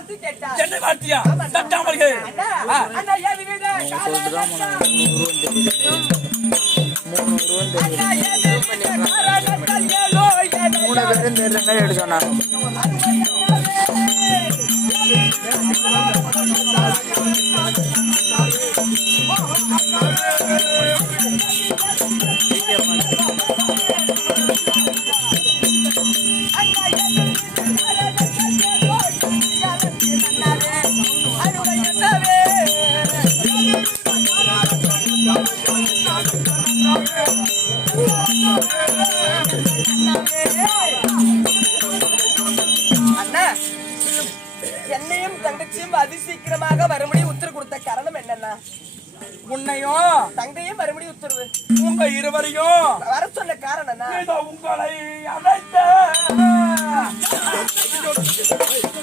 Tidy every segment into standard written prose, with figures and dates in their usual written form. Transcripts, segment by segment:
வார்த்தை கேட்டா என்ன வார்த்தையா தட்டாமல்கள் அண்ணா ஏது வீடு என்னையும் தங்கச்சியும் அதிசீக்கிரமாக மறுபடியும் உத்தரவு கொடுத்த காரணம் என்னன்னா உன்னையும் தங்கையும் மறுபடியும் உத்தரவு உங்க இருவரையும் வர சொன்ன காரணம் என்ன உங்களை அழைத்த உங்க இருவரையும்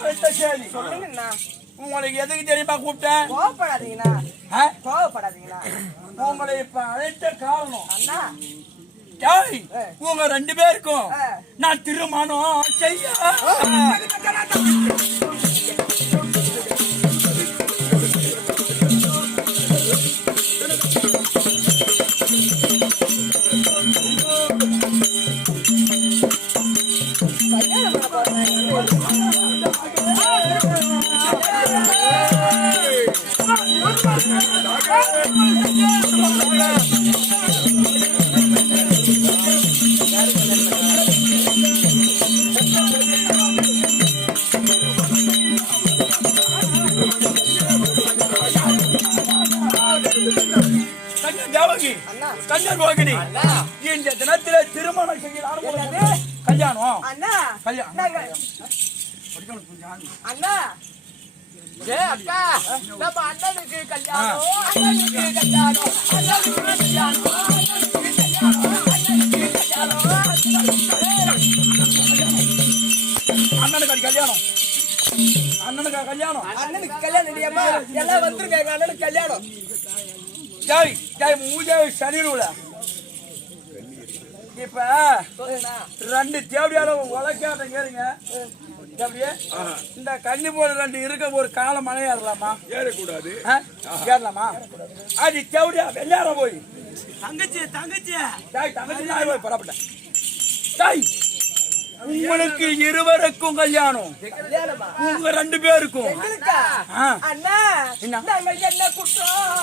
அழைத்த சேரி சொல்லுங்கண்ணா உங்களுக்கு எதுக்கு தெரியுமா கூப்பிட்டேன் கோவப்படாதீங்கண்ணா உங்களை இப்ப அழைத்த காரணம் அண்ணா உங்க 2 பேருக்கும் நான் திருமணம் செய்ய கல்யாணம் ரோகிணி இந்த தினத்திலே திருமணம் செய்யலாம் கல்யாணம் அண்ணா அக்கா நம்ம அண்ணனுக்கு கல்யாணம் அண்ணனுக்கு கல்யாணம் அண்ணனுக்கு கல்யாணம் அண்ணனுக்கு கல்யாணம் இல்லையம்மா எல்லாம் வந்துருக்காங்க அண்ணனுக்கு கல்யாணம் ஜாய் ஜாய் மூஜா சரீரூல இப்ப 2 தேவடியால உலக்காட்டம் கேளுங்க அப்படியே இந்த கண்ணி போல 2 இருக்க ஒரு கால மழை ஏறலாமா ஏறக்கூடாது ஏறலாமா அது தேவடியா வெள்ளார போய் தங்கச்சி ஜாய் தங்கச்சி நான் போய் பரப்பட்டேன் ஜாய் உங்களுக்கு இருவருக்கும் கல்யாணம் உங்க 2 பேருக்கும் அண்ணா நாங்க என்ன குற்றம்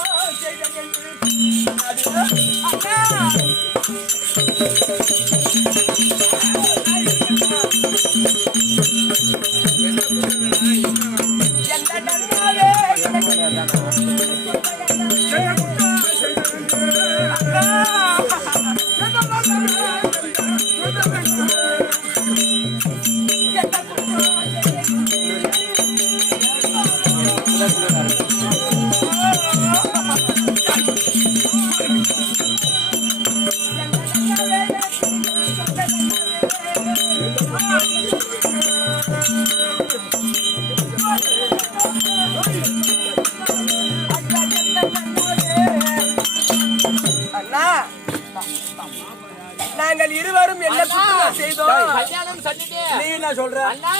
நாங்கள் இருவரும் என்ன குற்றம் செய்தோம் கல்யாணம் சொல்லிட்டு நீ என்ன சொல்ற அண்ணா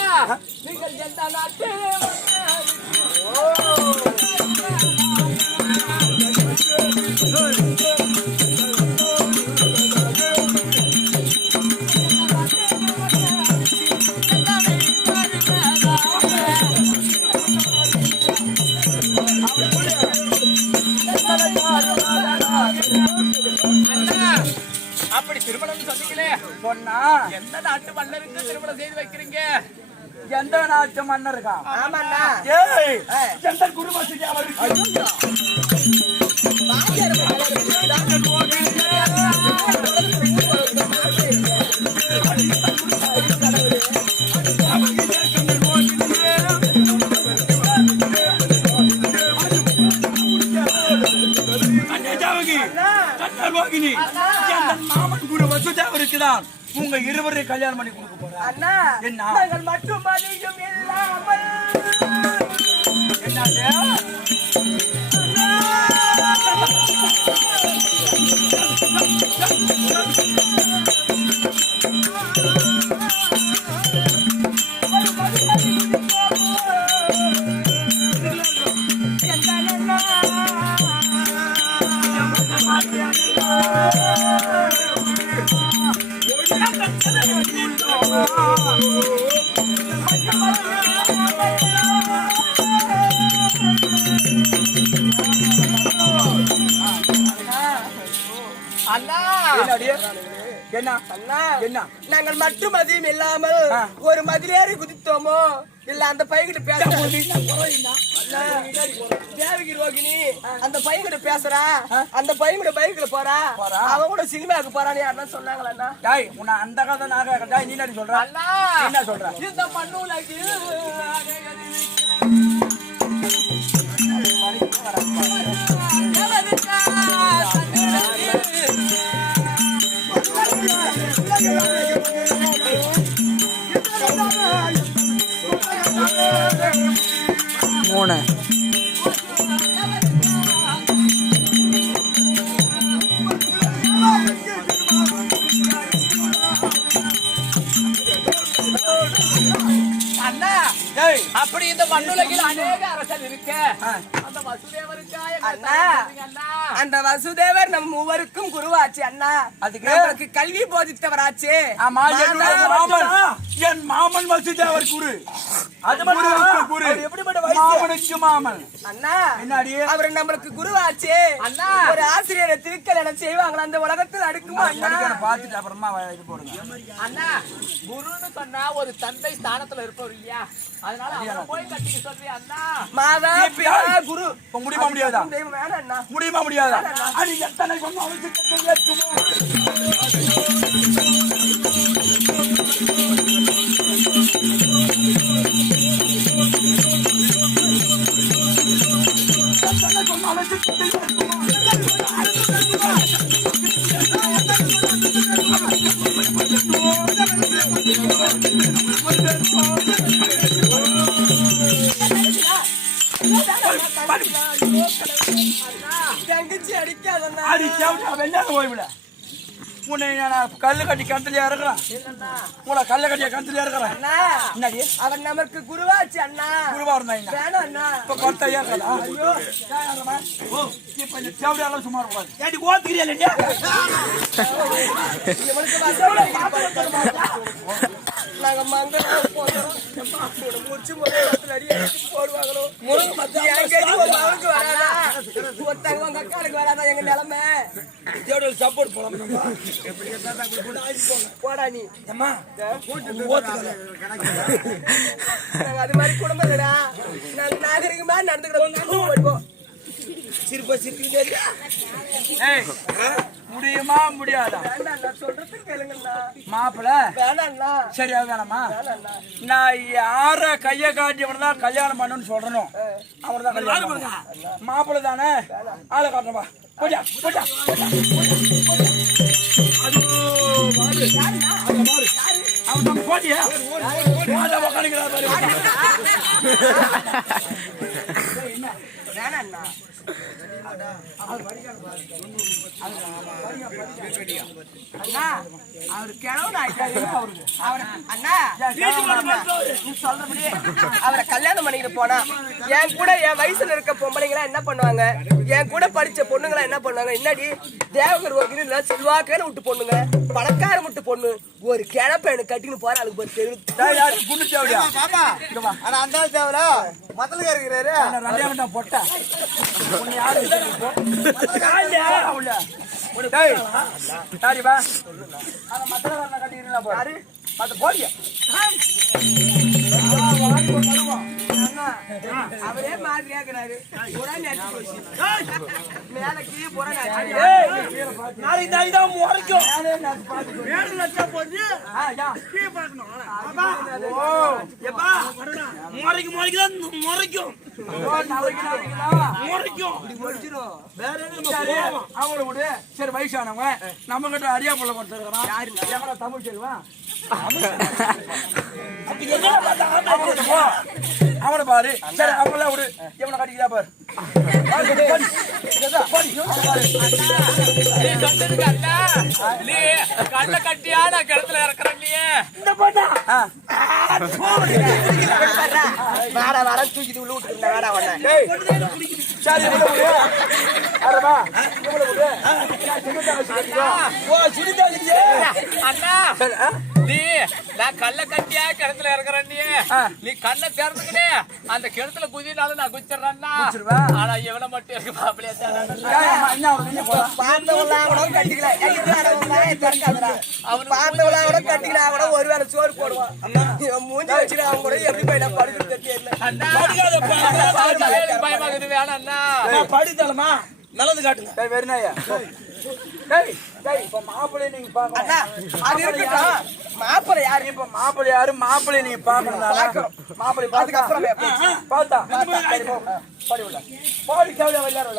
நீங்கள் எந்த நாட்டு அப்படி திருமணம் சொன்னீங்களே சொன்னா எந்த நாட்டு மன்னருக்கு திருமணம் செய்து வைக்கிறீங்க? எந்த நாட்டு மன்னருக்கா? ஆமாண்ணா. ஏய் எந்த குருமசிக்கு அவருக்கு யோகி ரோகிணி என் மாமன் குரு வசுதேவருக்கு தான் உங்க இருவரையும் கல்யாணம் பண்ணி கொடுக்க போறேன். அண்ணா என்ன நாங்கள் மட்டும் அதிகம் இல்லாமல் என்னது அண்ணா என்ன அண்ணா என்ன நாங்கள் மட்டும் அதிகம் இல்லாமல் ஒரு மதிலேறி குதித்தோமோ இல்ல அந்த பையன்கிட்ட பேச தேவகி ரோகிணி அந்த பையன்கிட்ட பேசுறா அந்த பையன்கிட்ட பைக்ல போறா அவன் கூட சினிமாவுக்கு போறான்னு யாருன்னா சொன்னாங்களா? டேய் உன்னை அந்த கதை நாக டேய் நீ என்ன சொல்ற? அண்ணா என்ன சொல்ற? இந்த மண்ணுலகு மூணு அண்ணா டேய் அப்படி இந்த மண்ணுலகில் அநேக அரசர் இருக்க அந்த வசுதேவருக்காக அண்ணா அண்ணா அந்த வசுதேவர் நம் மூவருக்கும் குருவாச்சு அண்ணா. அதுக்கு நமக்கு கல்வி போதித்தவராச்சு. ஆமா என் மாமன் வசுதேவர் குரு அது மட்டும் குரு எப்படிப்பட்ட மாமனுக்கு மாமன் அண்ணா என்னடி அவர் நம்மளுக்கு குருவாச்சு. அண்ணா ஒரு ஆசிரியரை திருக்கல்யாணம் செய்வாங்களா அந்த உலகத்தில் அடுக்குமா அண்ணா? பாத்துட்டு அப்புறமா இது போடுங்க. அண்ணா குருன்னு சொன்னா ஒரு தந்தை ஸ்தானத்துல இருப்பவர் இல்லையா, அதனால அவரை போய் கட்டிக்க சொல்றியா அண்ணா? மாதா பிதா குரு இப்ப முடியுமா முடியாதா? தெய்வம் வேணாம் அண்ணா. முடியுமா முடியாதா? அது எத்தனை கொண்டு அவசியம் ஏற்றுமோ? தங்கச்சி அடிக்காதண்ணா. அடிக்காம வெள்ளாத போய்விட உன்னை நான் கல்லு கட்டி கணத்துல இறக்குறேன். உங்களை கல்ல கட்டிய கணத்துல இறக்குறேன். அண்ணா என்னடி அவர் நமக்கு குருவாச்சு அண்ணா. குருவா இருந்தாங்க வேணாம் அண்ணா. இப்ப கொத்த ஏற்கலாம். ஐயோ இப்ப இந்த தேவையால சும்மா இருக்காது. ஏடி ஓத்துக்கிறியா இல்லையா? இவனுக்கு வசதி நாங்க மங்களம் போடுறோம். முடிச்சு முதல்ல அடி அடிச்சு போடுவாங்களோ. எங்கடி ஒரு அவனுக்கு வராதா? ஒருத்தங்க உங்க அக்காளுக்கு வராதா எங்க நிலைமை? தேவையால சப்போர்ட் போலாம். போடா நீ. அம்மா ஓத்துக்கல. நாங்க அது மாதிரி குடும்பம் இல்லடா. நாங்க நாகரிகமா நடந்துக்கிறோம். சிரிப்பா சிரிக்கிறீங்க. ஏய் முடியுமா முடியாதா? வேண்டாண்ணா, சொல்றது கேளுங்கண்ணா. மாப்பிள்ள வேணாண்ணா. சரியா வேணாமா? வேணாண்ணா. நான் யார கைய காட்டி தான் கல்யாணம் பண்ணணும்னு சொல்றணும் அவர் தான் கல்யாணம் பண்ணணும். மாப்பிள்ள தானே ஆளை காட்டுறப்பா. போட்டா போட்டா அவன் நம்ம போட்டியா வேணாண்ணா. அண்ணா அவரு கிழவன் ஆயிட்டாரு. அவரை அண்ணா நீ சொல்றபடி அவரை கல்யாணம் பண்ணிட்டு போனா என் கூட என் வயசுல இருக்க பொம்பளைங்களா என்ன பண்ணுவாங்க, என் கூட படிச்ச பொண்ணுங்களா என்ன பண்ணுவாங்க? என்னடி தேவகர் வகையில செல்வாக்கான விட்டு பொண்ணுங்க, பணக்கார விட்டு பொண்ணு ஒரு கிழப்ப எனக்கு கட்டின்னு போற அதுக்கு ஒரு தெரு குண்டு தேவையா? ஆனா அந்த தேவல மத்தலுக்கு இருக்கிறாரு ரெண்டாயிரம் பொட்டா உன்னை யாரு சரிப்பா அந்த மத்தல கட்டிக்கிறீங்களா பாரு மத்த போடியா அவரே மாதிரியாக்குறாரு. வேலைக்கு போறேன் நாளைக்கு நாளைக்கு தான் முறைக்கும் முறைக்கு முறைக்கு தான் முறைக்கும் முறைக்கும் அவங்கள விடு. சரி வயசானவங்க நம்ம கிட்ட அரியா புள்ள கொடுத்துருக்கான் தமிழ் செல்வன் அவனை பாரு. சரி அவங்கள விடு. எவனை கட்டிக்கிறா பாரு. நீ சொன்னதுக்கு அண்ணா, நீ கண்ணை கட்டியா நான் கிணத்துல இறக்குறேன் நீ. இந்த பாட்டா வேற வேற தூக்கிட்டு உள்ள விட்டுருந்த வேற ஒண்ணு சரி இவளை விடு. அரமா இவளை விடு. ஓ சிரித்தாச்சு. அண்ணா, நீ நான் கல்ல கட்டியா கிணத்துல இறக்குறேன் நீ கண்ணை திறந்துக்கினே அந்த கிணத்துல குதினாலும் நான் குதிச்சிடறேன்னா. ஆனா இவனை மட்டும் இருக்கு மாப்பிள்ளையா பார்த்தவெல்லாம் கூட கட்டிக்கல பார்த்தவெல்லாம் கூட கட்டிக்கல கூட ஒரு வேளை சோறு போடுவான் மூஞ்சி வச்சுட்டு அவங்க கூட எப்படி போய் நான் படுக்கிறது தெரியல பயமாகுது வேணாம் அண்ணா. படித்தலமா நல்லது காட்டுங்க. வெறுநாயா இப்ப மாப்பிள்ளைய நீங்க பாக்கணும். அது இருக்கட்டும் மாப்பிள்ளை யாரு இப்ப மாப்பிள்ளை யாரு மாப்பிள்ளைய நீங்க பாக்கணும். மாப்பிள்ளை பாத்துக்க பார்த்தா படி உள்ள பாடி கேவலியா விளையாட